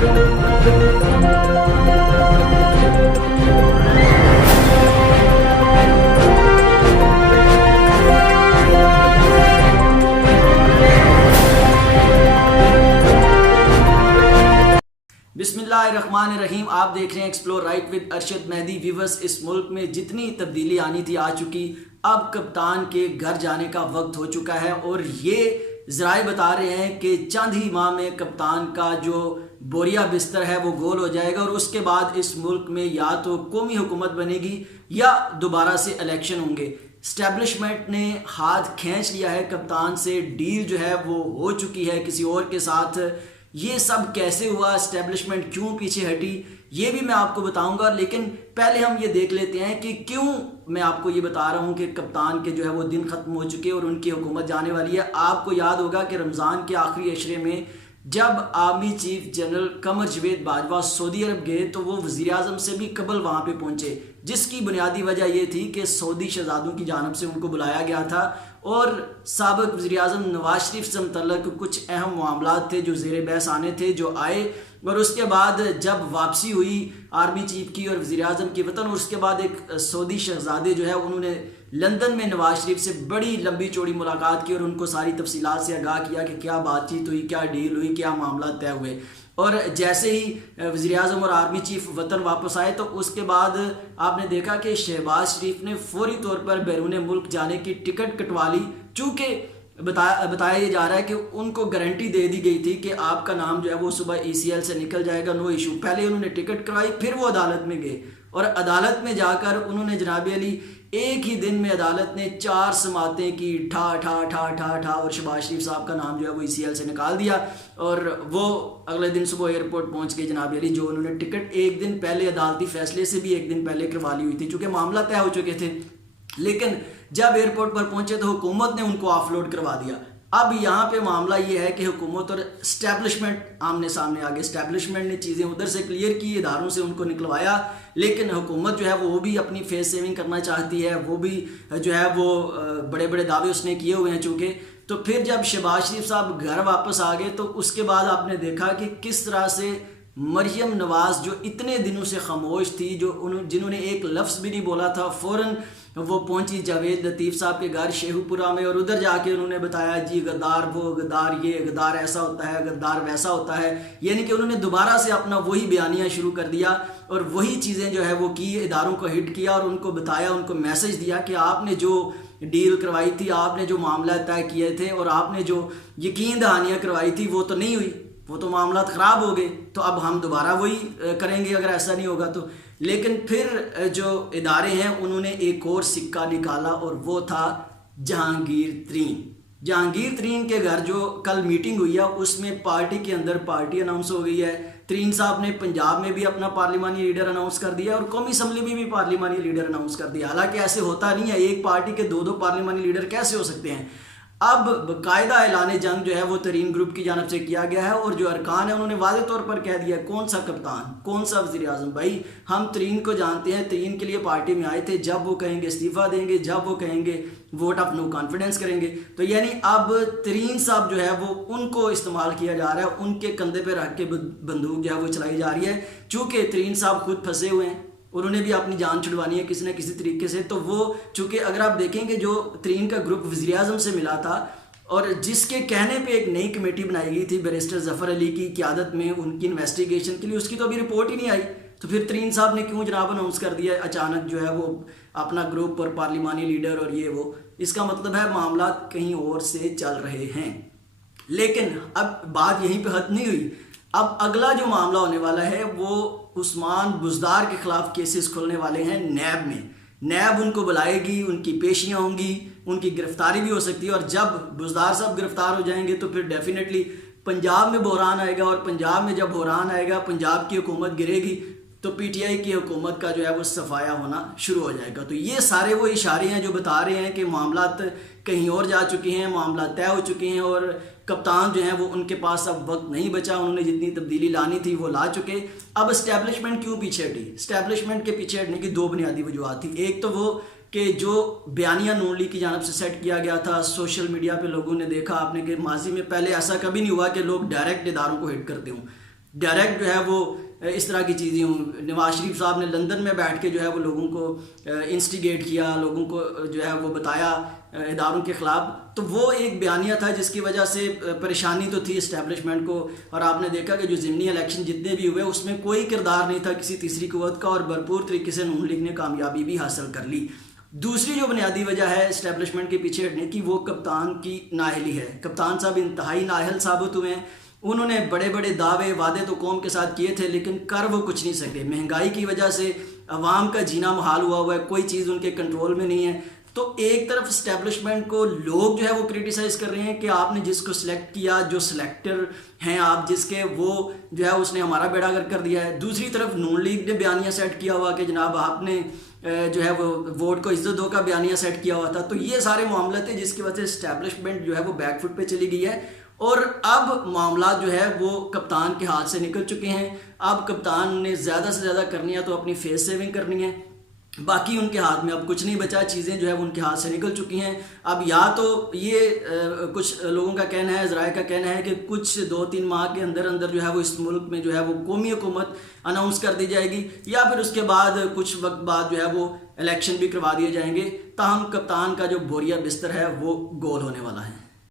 बिस्मिल्लाहिर्रहमानिर्रहीम। आप देख रहे हैं explore right with Arshad Mehdi. Viewers, इस मुल्क में जितनी तब्दीली आनी थी आ चुकी। अब कप्तान के घर जाने का वक्त हो चुका है और ये ज़राए बता रहे हैं कि चंद ही माह में कप्तान का जो बोरिया बिस्तर है वो गोल हो जाएगा और उसके बाद इस मुल्क में या तो कौमी हुकूमत बनेगी या दोबारा से इलेक्शन होंगे। स्टैब्लिशमेंट ने हाथ खींच लिया है कप्तान से, डील जो है वो हो चुकी है किसी और के साथ। ये सब कैसे हुआ, स्टैब्लिशमेंट क्यों पीछे हटी, ये भी मैं आपको बताऊंगा। लेकिन पहले हम ये देख लेते हैं कि क्यों मैं आपको ये बता रहा हूँ कि कप्तान के जो है वो दिन ख़त्म हो चुके और उनकी हुकूमत जाने वाली है। आपको याद होगा कि रमज़ान के आखिरी अशरे में जब आर्मी चीफ जनरल कमर जवेद बाजवा सऊदी अरब गए तो वो वज़ीर आज़म से भी कबल वहाँ पे पहुँचे, जिसकी बुनियादी वजह ये थी कि सऊदी शहजादों की जानिब से उनको बुलाया गया था और साबिक़ वज़ीर आज़म नवाज शरीफ से मुतल्लिक़ कुछ अहम मामलात थे जो ज़ेर बहस आने थे, जो आए। और उसके बाद जब वापसी हुई आर्मी चीफ की और वज़ीर आज़म के वतन, और उसके बाद एक सऊदी शहजादे जो है उन्होंने लंदन में नवाज शरीफ से बड़ी लंबी चौड़ी मुलाकात की और उनको सारी तफसीलात से आगाह किया कि क्या बातचीत हुई, क्या डील हुई, क्या मामला तय हुए। और जैसे ही वज़ीर आज़म और आर्मी चीफ वतन वापस आए तो उसके बाद आपने देखा कि शहबाज शरीफ ने फौरी तौर पर बैरून मुल्क जाने की टिकट कटवा ली, चूँकि बताया ये जा रहा है कि उनको गारंटी दे दी गई थी कि आपका नाम जो है वो सुबह ECL से निकल जाएगा, नो इशू। पहले उन्होंने टिकट करवाई, फिर वो अदालत में गए और अदालत में जाकर उन्होंने जनाब अली एक ही दिन में अदालत ने 4 समातें की, ठा ठा ठा ठा ठा, और शहबाज शरीफ साहब का नाम जो है वो ECL से निकाल दिया और वो अगले दिन सुबह एयरपोर्ट पहुंच गए जनाब अली, जो उन्होंने टिकट एक दिन पहले अदालती फैसले से भी एक दिन पहले करवा ली हुई थी, चूँकि मामला तय हो चुके थे। लेकिन जब एयरपोर्ट पर पहुंचे तो हुकूमत ने उनको ऑफलोड करवा दिया। अब यहाँ पे मामला ये है कि हुकूमत और स्टैब्लिशमेंट आमने सामने आ गए। स्टैब्लिशमेंट ने चीज़ें उधर से क्लियर की, इदारों से उनको निकलवाया, लेकिन हुकूमत जो है वो भी अपनी फेस सेविंग करना चाहती है, वो भी जो है वो बड़े बड़े दावे उसने किए हुए हैं चूँकि। तो फिर जब शहबाज शरीफ साहब घर वापस आ गए तो उसके बाद आपने देखा कि किस तरह से मरियम नवाज़ जो इतने दिनों से खामोश थी, जिन्होंने एक लफ्ज़ भी नहीं बोला था, फ़ौरन वो पहुंची जावेद लतीफ़ साहब के घर शेखुपुरा में और उधर जाके उन्होंने बताया जी गद्दार वो गद्दार ये, गद्दार ऐसा होता है, गद्दार वैसा होता है। यानी कि उन्होंने दोबारा से अपना वही बयानिया शुरू कर दिया और वही चीज़ें जो है वो की, इदारों को हिट किया और उनको बताया, उनको मैसेज दिया कि आपने जो डील करवाई थी, आपने जो मामला तय किए थे और आपने जो यकीन दहानियाँ करवाई थी वो तो नहीं हुई, वो तो मामला ख़राब हो गए, तो अब हम दोबारा वही करेंगे अगर ऐसा नहीं होगा तो। लेकिन फिर जो इदारे हैं उन्होंने एक और सिक्का निकाला और वो था जहांगीर तरीन। जहांगीर तरीन के घर जो कल मीटिंग हुई है उसमें पार्टी के अंदर पार्टी अनाउंस हो गई है। तरीन साहब ने पंजाब में भी अपना पार्लिमानी लीडर अनाउंस कर दिया और कौमी असम्बली में भी पार्लिमानी लीडर अनाउंस कर दिया। हालांकि ऐसे होता नहीं है, एक पार्टी के 2-2 पार्लिमानी लीडर कैसे हो सकते हैं। अब बाकायदा ऐलान जंग जो है वो तरीन ग्रुप की जानब से किया गया है और जो अरकान है उन्होंने वाज़ेह तौर पर कह दिया कौन सा कप्तान, कौन सा वज़ीर आज़म। भाई हम तरीन को जानते हैं, तरीन के लिए पार्टी में आए थे, जब वो कहेंगे इस्तीफ़ा देंगे, जब वो कहेंगे वोट ऑफ नो कॉन्फिडेंस करेंगे। तो यानी अब तरीन साहब जो है वो उनको इस्तेमाल किया जा रहा है, उनके कंधे पर रख के बंदूक जो है वो चलाई जा रही है। चूँकि तरीन साहब खुद फंसे हुए हैं, उन्होंने भी अपनी जान छुड़वानी है किसी न किसी तरीके से। तो वो चूँकि अगर आप देखेंगे जो तरीन का ग्रुप वज़ीर आज़म से मिला था और जिसके कहने पे एक नई कमेटी बनाई गई थी बैरिस्टर ज़फ़र अली की क़यादत में उनकी इन्वेस्टिगेशन के लिए, उसकी तो अभी रिपोर्ट ही नहीं आई। तो फिर तरीन साहब ने क्यों जनाब अनाउंस कर दिया अचानक जो है वो अपना ग्रुप और पार्लिमानी लीडर और ये वो, इसका मतलब है मामला कहीं और से चल रहे हैं। लेकिन अब बात यहीं पे खत्म नहीं हुई। अब अगला जो मामला होने वाला है वो उस्मान बुज़दार के खिलाफ केसेस खुलने वाले हैं नैब में। नैब उनको बुलाएगी, उनकी पेशियाँ होंगी, उनकी गिरफ्तारी भी हो सकती है और जब बुज़दार साहब गिरफ्तार हो जाएंगे तो फिर डेफिनेटली पंजाब में बहरान आएगा और पंजाब में जब बहरान आएगा, पंजाब की हुकूमत गिरेगी तो PTI की हुकूमत का जो है वो सफाया होना शुरू हो जाएगा। तो ये सारे वो इशारे हैं जो बता रहे हैं कि मामला कहीं और जा चुके हैं, मामला तय हो चुके हैं और कप्तान जो हैं वो उनके पास अब वक्त नहीं बचा, उन्होंने जितनी तब्दीली लानी थी वो ला चुके। अब इस्टेब्लिशमेंट क्यों पीछे हटी? इस्टेब्लिशमेंट के पीछे हटने की 2 बुनियादी वजूहत थी। एक तो वो कि जो बयानिया नून लीग की जानब से सेट किया गया था, सोशल मीडिया पे लोगों ने देखा आपने कि माजी में पहले ऐसा कभी नहीं हुआ कि लोग डायरेक्ट इदारों को हिट करते हों। डायरेक्ट जो है वो इस तरह की चीज़ें हों। नवाज शरीफ साहब ने लंदन में बैठ के जो है वो लोगों को इंस्टिगेट किया, लोगों को जो है वो बताया इदारों के ख़िलाफ़, तो वो एक बयानिया था जिसकी वजह से परेशानी तो थी इस्टेब्लिशमेंट को। और आपने देखा कि जो ज़िमनी इलेक्शन जितने भी हुए उसमें कोई किरदार नहीं था किसी तीसरी क़ुव्वत का, और भरपूर तरीके से नून लीग ने कामयाबी भी हासिल कर ली। दूसरी जो बुनियादी वजह है इस्टेब्लिशमेंट के पीछे हटने की, वो कप्तान की नाअहली है। कप्तान साहब इंतहाई नाअहल साबित हुए हैं। उन्होंने बड़े बड़े दावे वादे तो कौम के साथ किए थे, लेकिन कर वो कुछ नहीं सके। महंगाई की वजह से अवाम का जीना मुहाल हुआ है, कोई चीज़ उनके कंट्रोल में नहीं है। तो एक तरफ इस्टेब्लिशमेंट को लोग जो है वो क्रिटिसाइज़ कर रहे हैं कि आपने जिसको सिलेक्ट किया, जो सिलेक्टर हैं आप जिसके, वो जो है उसने हमारा बेड़ा गर्क कर दिया है। दूसरी तरफ नून लीग ने बयानिया सेट किया हुआ कि जनाब आपने जो है वो वोट को इज्जत दो का बयानिया सेट किया हुआ था। तो ये सारे मामले थे जिसकी वजह से इस्टेब्लिशमेंट जो है वो बैकफुट पे चली गई है, और अब मामला जो है वो कप्तान के हाथ से निकल चुके हैं। अब कप्तान ने ज़्यादा से ज़्यादा करनी है तो अपनी फेस सेविंग करनी है, बाकी उनके हाथ में अब कुछ नहीं बचा। चीज़ें जो है वो उनके हाथ से निकल चुकी हैं। अब या तो ये कुछ लोगों का कहना है, ज़राए का कहना है कि कुछ 2-3 माह के अंदर अंदर जो है वो इस मुल्क में जो है वो कौमी हुकूमत अनाउंस कर दी जाएगी, या फिर उसके बाद कुछ वक्त बाद जो है वो इलेक्शन भी करवा दिए जाएंगे। ताहम कप्तान का जो बोरिया बिस्तर है वो गोल होने वाला है।